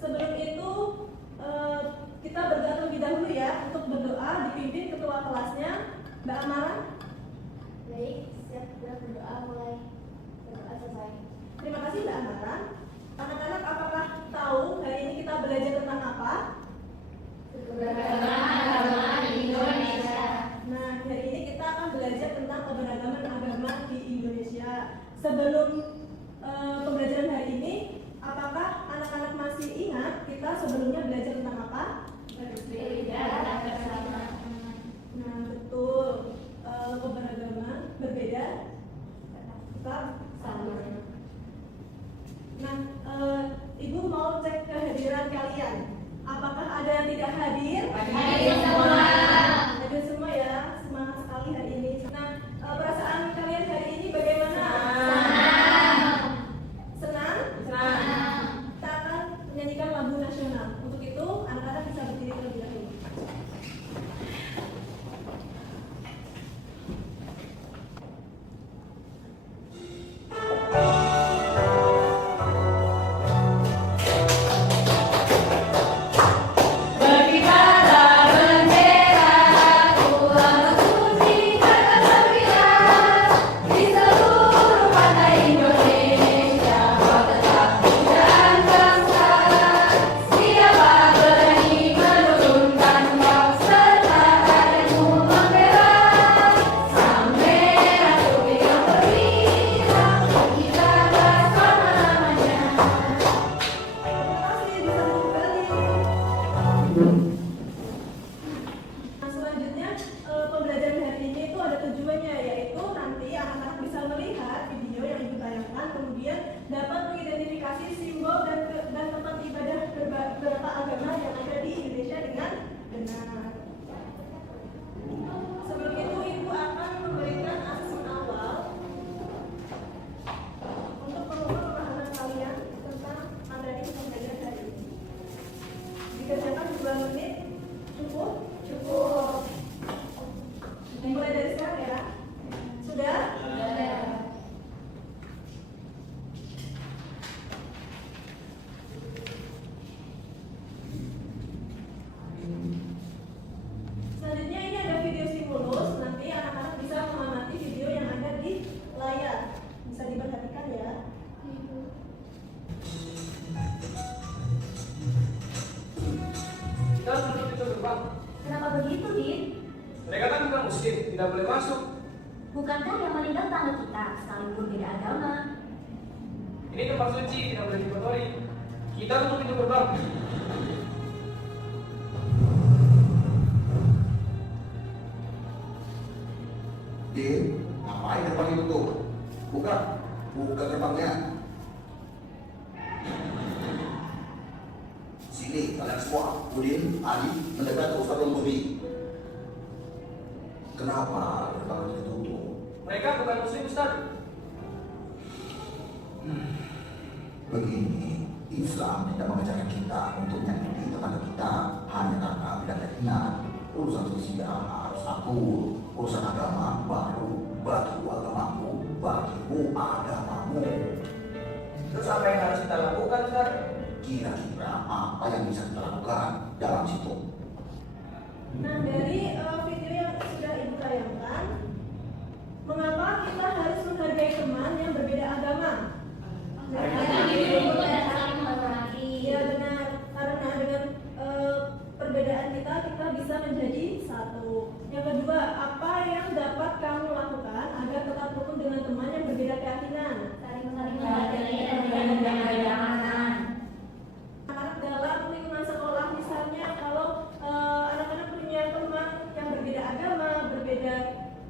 Sebelum itu kita berdoa terlebih dahulu ya. Untuk berdoa dipimpin ketua kelasnya, Mbak Amara. Baik, siap berdoa mulai. Berdoa selesai. Terima kasih Mbak Amara. Anak-anak, apakah tahu hari ini kita belajar tentang apa? Keberagaman agama di Indonesia. Nah, hari ini kita akan belajar tentang keberagaman agama di Indonesia. Sebelum pembelajaran hari ini, apakah anak-anak masih ingat kita sebelumnya belajar tentang apa? Berbeda dan bersama. Nah, betul. Keberagaman berbeda, tetap sama. Nah, Ibu mau cek kehadiran kalian. Apakah ada yang tidak hadir? Hadir semua. Hadir semua ya, semangat sekali hari ini. Nah, perasaan kalian hari ini bagaimana? Senang? Senang. Kita akan menyanyikan lagu nasional. Untuk itu, anak-anak bisa berdiri terlebih dahulu. Dapat mengidentifikasi simbol dan tempat ibadah beberapa agama yang ada di Indonesia dengan benar. Sebelum itu, Ibu akan memberikan asesmen awal untuk mengukur pemahaman kalian tentang materi pembelajaran hari ini. Dikerjakan 2 menit, cukup? Cukup. Dimulai dari sekarang ya. Sudah? Selanjutnya ini ada video stimulus. Nanti anak-anak bisa mengamati video yang ada di layar. Bisa diperhatikan ya. Kita harus menutup pintu gerbang. Kenapa begitu, Din? Mereka kan bukan muslim, tidak boleh masuk. Bukankah yang meninggal tanda kita, sekalipun beda agama? Ini tempat suci, tidak boleh dikotori. Kita tutup pintu gerbang. Din, ngapain gerbang itu tuh? Buka gerbangnya. Sini kalian semua, Udin, Ali, mendekat ke Ustaz Lutfi. Kenapa gerbang itu ditutup? Mereka bukan muslim, Ustaz. Begini, Islam tidak mengajarkan kita untuk menyakiti tetangga kita hanya karena beda keyakinan. Urusan sosial harus akur. Urusan agama baru bagi agamamu, bagimu agamamu. Terus apa yang harus kita lakukan, Ustaz? Kira-kira apa yang bisa kita lakukan dalam situ? Nah, dari video yang sudah Ibu tayangkan, mengapa kita harus menghargai teman yang berbeda agama? Iya benar, karena dengan perbedaan kita bisa menjadi satu. Yang kedua, apa yang dapat kamu lakukan agar tetap rukun dengan teman yang berbeda keyakinan? Anak-anak dalam lingkungan sekolah misalnya, kalau anak-anak punya teman yang berbeda agama, berbeda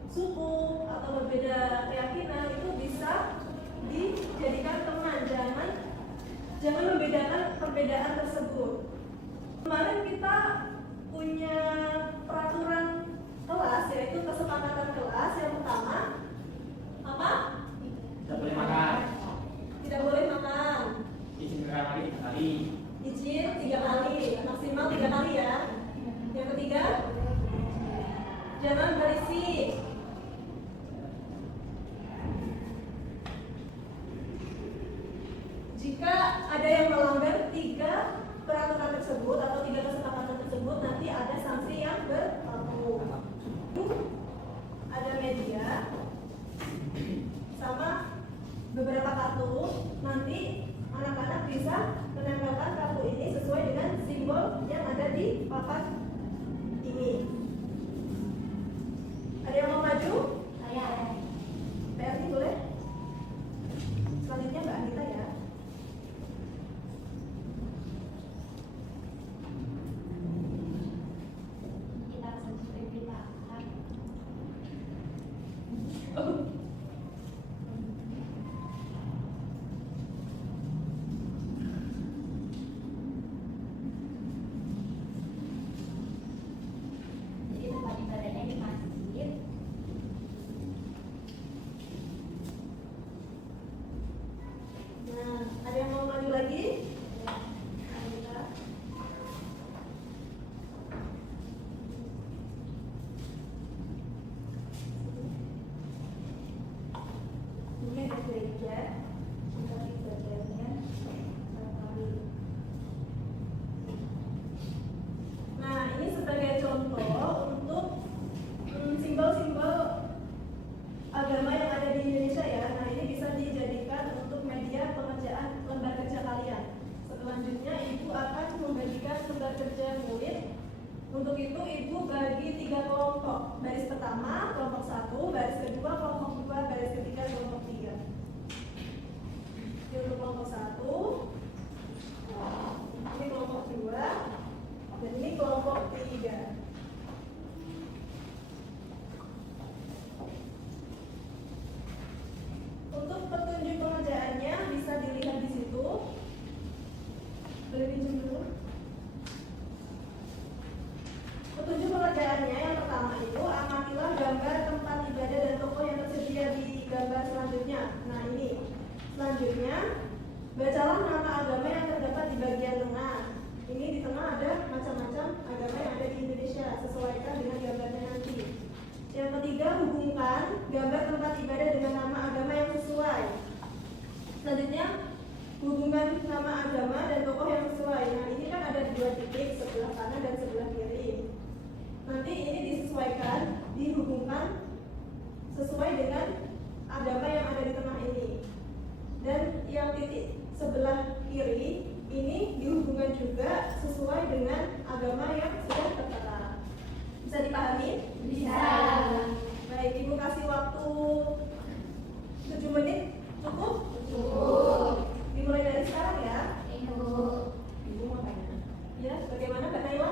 suku atau berbeda keyakinan, itu bisa dijadikan teman. Jangan membedakan perbedaan tersebut. Kemarin kita punya peraturan kelas, yaitu kesepakatan kelas. Yang pertama apa? Tidak boleh makan. Tidak boleh makan. Izin kali 3 kali. Izin 3 kali, maksimal 3 kali ya. Yang ketiga, jangan berisik. Jika ada yang melanggar 3 peraturan tersebut atau 3 kesepakatan tersebut, nanti ada sanksi yang berlaku. Ada media sama beberapa kartu. Nanti anak-anak bisa menempelkan kartu ini sesuai dengan simbol yang ada di papan ini. Ada yang mau maju? Saya. PRT boleh? Selanjutnya Mbak Anita ya. Kita sesuai kita. Jadi tempat ibadahnya di masjid. Nah, ada yang mau maju lagi? Anita. Ini ada gereja, tempat ibadahnya kali. Nah, ini sebagai contoh untuk simbol-simbol agama yang ada di Indonesia ya. Nah, ini bisa dijadikan untuk media pengerjaan lembar kerja kalian. Selanjutnya Ibu akan membagikan lembar kerja murid. Untuk itu Ibu bagi 3 kelompok. Baris pertama, kelompok 1, baris kedua, kelompok 2, baris ketiga, kelompok 3. Ini untuk kelompok 1, ini kelompok 2, dan ini kelompok 3. Untuk petunjuk pengerjaannya bisa dilihat di situ. Boleh pinjam dulu. Petunjuk pengerjaannya yang pertama itu amatilah gambar tempat ibadah dan toko yang tersedia di gambar selanjutnya. Nah ini. Selanjutnya bacalah nama agama yang terdapat di bagian tengah. Ini di tengah ada macam-macam agama yang ada di Indonesia. Sesuaikan dengan gambarnya nanti. Yang ketiga, hubungkan gambar tempat ibadah dengan nama agama yang sesuai. Selanjutnya, hubungan nama agama dan tokoh yang sesuai. Nah, ini kan ada 2 titik, sebelah kanan dan sebelah kiri. Nanti ini disesuaikan, dihubungkan sesuai dengan agama yang ada di tengah ini. Dan yang titik sebelah kiri ini dihubungkan juga sesuai dengan agama yang sudah tertera. Bisa dipahami? Bisa. Baik, Ibu kasih waktu 7 menit. Cukup? Cukup. Dimulai dari sekarang ya. Ibu. Ibu mau tanya. Ya, bagaimana Kak Naila?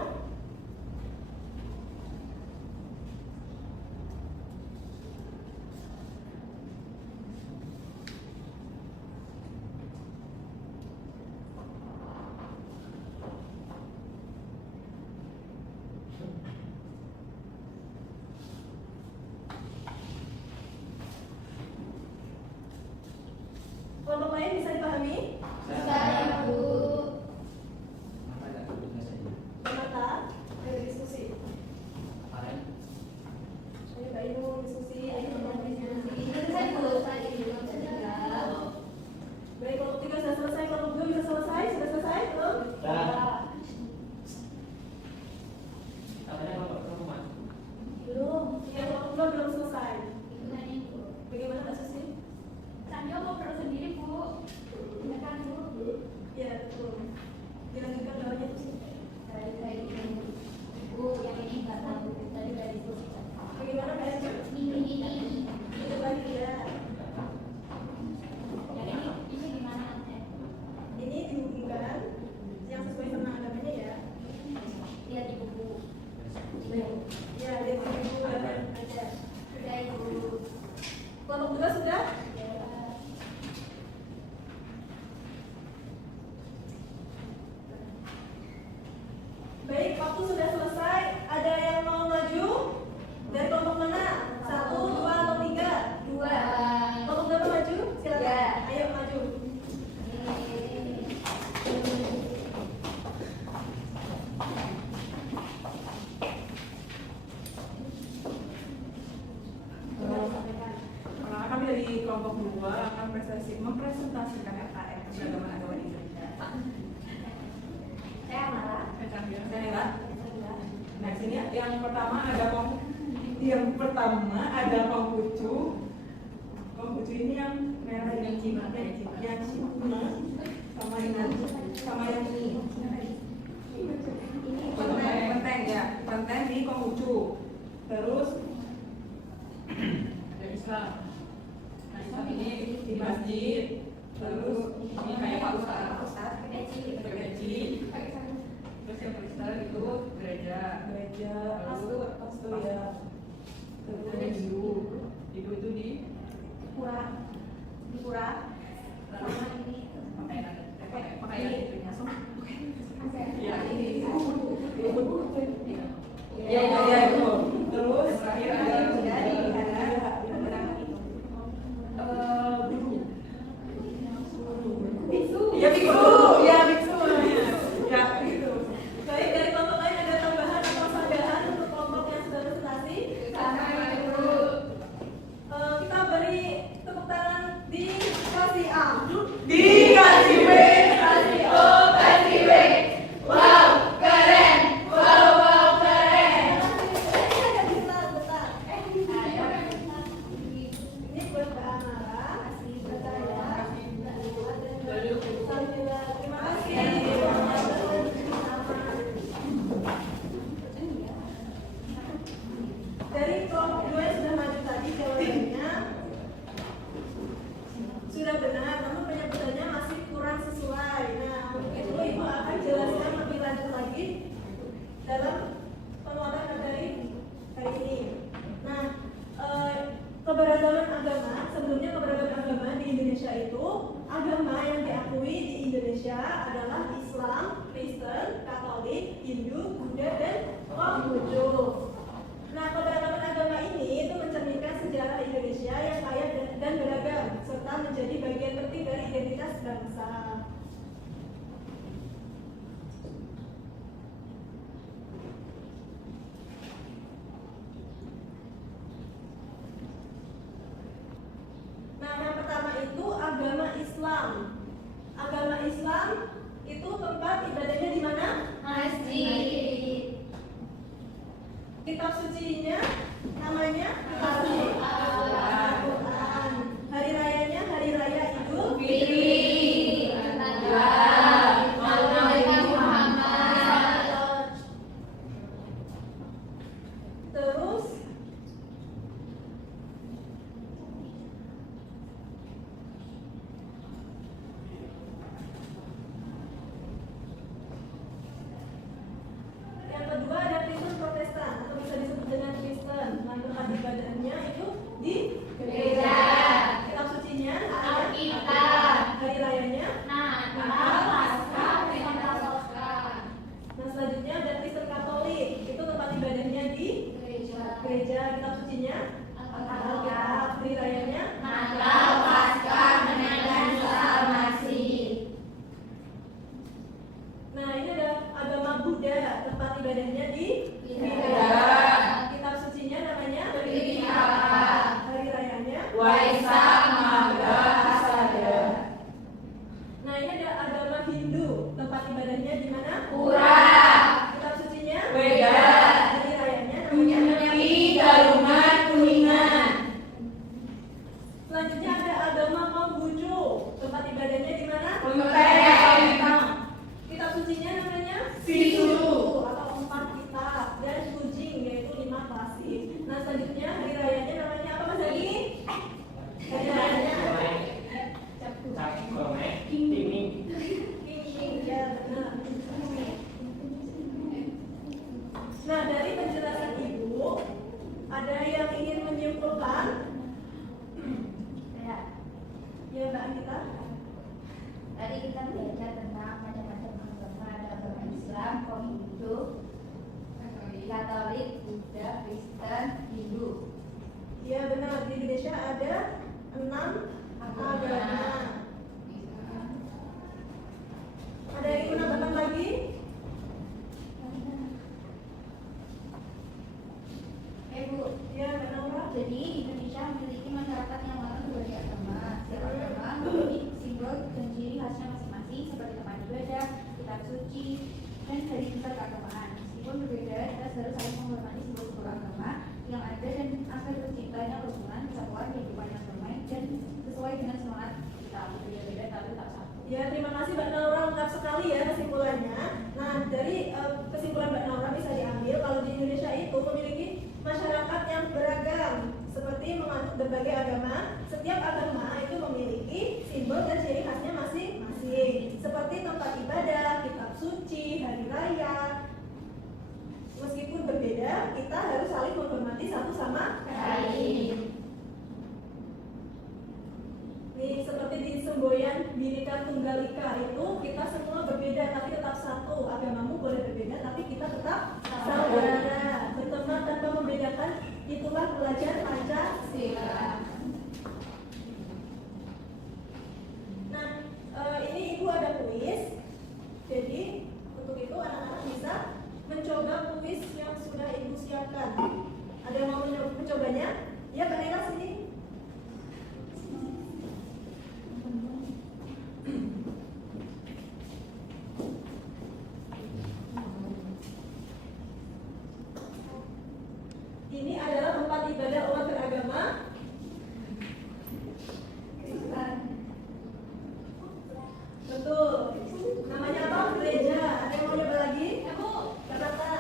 Kelompok lain bisa dipahami? Bisa, Ibu. Apa ada tugasnya saja? Mata, ada diskusi. Apa lain? Ayo Mbak Ibu diskusi. Ayo Mbak diskusi. Bisa, Ibu. Tadi belum terjawab. Baik, kelompok 3 sudah selesai, kelompok 2 bisa selesai? Sudah selesai? Belum? Sudah. Katanya kalau pertemuan. Belum. Yang kelompok 2 belum selesai. Ibu nanya, Ibu. Bagaimana Mbak Susi? Sambil ngobrol sendiri, Bu. Benar kan, Bu? Ya, betul. Dilanjutkan bawahnya. Baik, Bu, yang ini nggak tahu. Tadi udah diskusikan. Bagaimana Mbak Esther? Ini. Itu lagi ya. Yang ini gimana, Teh? Ini dihubungkan yang sesuai sama agamanya ya. Lihat di buku. Ya, lihat di buku ada. Sudah, Ibu. Kelompok 2 sudah? Ya. Baik, waktu sudah selesai. Ada yang mau maju? Dari kelompok mana? 1, 2, atau 3? 2. Kelompok berapa maju? Silakan. Ya. Ayo maju. Kami dari kelompok 2 akan mempresentasikan RKS. Agama di Indonesia. Saya Amara. Saya Nela. Nah, sini yang pertama ada Konghucu. Konghucu ini yang merah yang Cina, sama yang ini. Penteng ya, penteng di Konghucu. Terus Ada Islam. Nah, Islam ini di masjid. Terus ini kayak Pak Ustadz. Peci. Terus yang Kristen itu gereja. Astu ya. Ada Hindu. Hindu itu di Pura. Sama ini. pakaian itunya. Iya. Iya itu. Terus Terakhir ada biksu. Ya biksu. Ya gitu. Baik, dari kelompok lain ada tambahan atau sanggahan untuk kelompok yang sudah presentasi? Kita beri tepuk tangan di kasih A, di kasih B, kasih O, kasih B. Wow, keren. Ini buat Mbak Amara. Terima kasih. Dari kelompok 2 yang sudah maju tadi jawabannya sudah benar, namun penyebutannya masih kurang sesuai. Nah, untuk itu Ibu akan jelaskan lebih lanjut lagi dalam penguatan materi hari ini. Nah, keberagaman agama, sebelumnya keberagaman agama di Indonesia itu agama yang diakui di Indonesia adalah Islam, Kristen, Katolik, Hindu, Buddha, dan Konghucu. Nah, keberagaman agama ini itu mencerminkan sejarah Indonesia yang kaya dan beragam, serta menjadi bagian penting dari identitas bangsa. Nah, yang pertama itu agama Islam. Agama Islam itu tempat ibadahnya di mana? Masjid. Kitab sucinya namanya Al-Quran. Hari rayanya hari raya Idul Fitri. Terus yang kedua ada Kristen Protestan atau bisa disebut dengan Kristen. Nah, tempat ibadahnya itu di Gereja. Kitab sucinya Alkitab. hari rayanya. Natal, Paskah, Pentakosta. Nah, selanjutnya ada Kristen Katolik. Itu tempat ibadahnya di gereja. Kitab sucinya Alkitab. Hari rayanya Natal, Paskah, Menakan, Salmasi. Nah, ini ada agama Buddha, tempat ibadahnya di Gereja. Kitab sucinya namanya Tripitaka. Hari rayanya Waisak, Maga, Asada. Nah, ini ada agama Hindu, tempat ibadahnya di mana? Pura. Kitab sucinya Weda. Hari rayanya namanya Menyepi, Galungan, Kuningan. Selanjutnya ada agama Konghucu, tempat ibadahnya di mana? Kelenteng. Kitab sucinya namanya Situ. atau 4 kitab dan Sujing yaitu 5 klasik. Nah, selanjutnya hari rayanya namanya apa Mas Hadi? Hari rayanya King, ya benar. Nah, dari penjelasan Ibu, ada yang ingin menyimpulkan? Ya, Mbak Anita. Tadi kita belajar tentang macam-macam agama, ada agama Islam, Konghucu, Katolik, Buddha, Kristen, Hindu. Ya, benar. Di Indonesia ada 6 agama. Ada yang ingin menambahkan lagi? Bu, Ya, Mbak Naura. jadi Indonesia memiliki masyarakat yang menganut berbagai agama. Setiap agama memiliki simbol simbol dan ciri khasnya masing-masing seperti tempat ibadah, kitab suci, dan hari besar keagamaan. Meskipun berbeda, kita harus saling menghormati simbol-simbol agama yang ada dan agar terciptanya kerukunan, kesatuan, kehidupan yang damai dan sesuai dengan semangat kita. Berbeda-beda tapi tetap satu. Ya, terima kasih Mbak Naura, lengkap sekali ya kesimpulannya. Nah, dari kesimpulan Mbak Naura bisa diambil kalau di Indonesia itu memiliki masyarakat yang beragam, seperti menganut berbagai agama. Setiap agama itu memiliki simbol dan ciri khasnya masing-masing, seperti tempat ibadah, kitab suci, hari raya. Meskipun berbeda, kita harus saling menghormati satu sama lain. Nih, seperti di semboyan Bhinneka Tunggal Ika itu kita semua berbeda tapi tetap satu. Agamamu boleh berbeda tapi kita tetap saudara. Berteman tanpa membedakan, itulah belajar Pancasila. Nah, ini Ibu ada kuis. Jadi untuk itu anak-anak bisa mencoba kuis yang sudah Ibu siapkan. Ada yang mau mencobanya? Ya, Mbak Nela sini. Ini adalah tempat ibadah umat beragama. Betul. Namanya apa? Gereja. Ada yang mau coba lagi? Ibu, kata.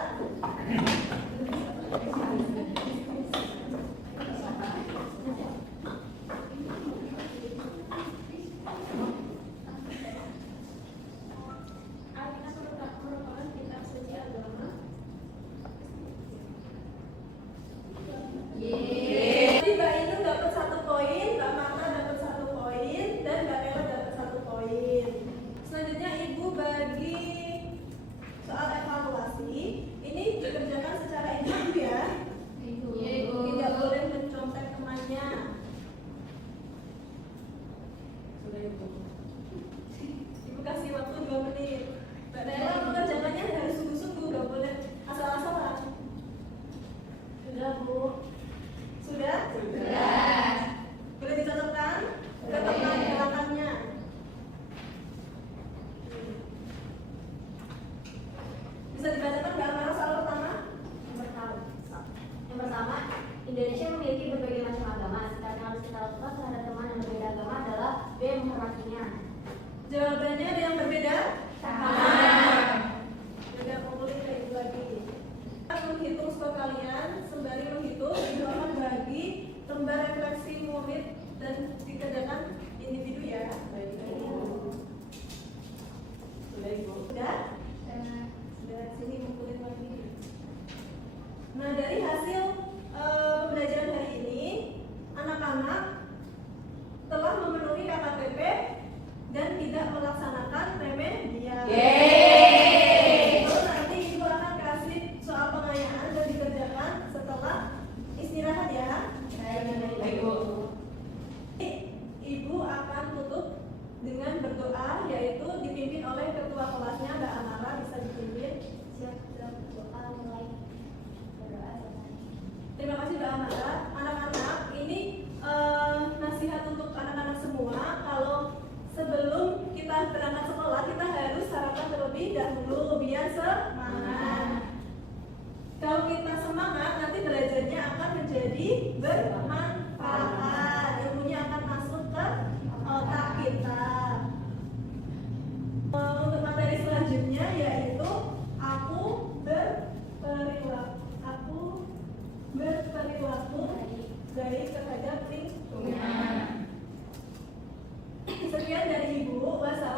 Jadi Mbak Inung dapat 1 poin, Mbak Marta dapat 1 poin, dan Mbak Nela dapat 1 poin. Selanjutnya Ibu bagi soal evaluasi. Ini dikerjakan secara individu ya. Tidak boleh mencontek temannya. Ibu kasih waktu 2 menit. Mbak Nela mengerjakannya harus sungguh-sungguh, gak boleh asal-asalan. Sudah Bu. Sudah? Sudah. Boleh dicatatkan? Catatan di belakangnya. Bisa dibacakan Mbak Amara soal pertama? Yang pertama, Indonesia memiliki berbagai macam agama. Sikap yang harus kita lakukan terhadap teman yang berbeda agama adalah B. Menghormatinya. Jawabannya ada yang berbeda? Sama. Beda kumpulin ke Ibu lagi. Menghitung skor kalian, sembari menghitung, Ibu akan bagi lembar refleksi murid dan dikerjakan individu ya. Baik. Sudah Ibu? Sudah? Sudah, sini kumpulin lagi. Nah, dari hasil pembelajaran hari ini, anak-anak telah memenuhi KKPP dan tidak melaksanakan remedial. Terus nanti Ibu akan kasih soal pengayaan dan dikerjakan setelah istirahat ya. Baik, Bu. Ibu akan tutup dengan berdoa, yaitu dipimpin oleh ketua kelasnya Mbak Amara. Bisa dipimpin. Siap berdoa mulai berdoa. Terima kasih Mbak Amara. Anak-anak, ini nasihat untuk anak-anak semua. Kalau sebelum kita berangkat sekolah, kita harus sarapan terlebih dahulu biar semangat. Kalau kita semangat, nanti belajarnya akan menjadi bermanfaat. Ilmunya akan masuk ke otak kita. Untuk materi selanjutnya yaitu aku berperilaku baik terhadap lingkungan. Sekian dari Ibu. Wassalamualaikum.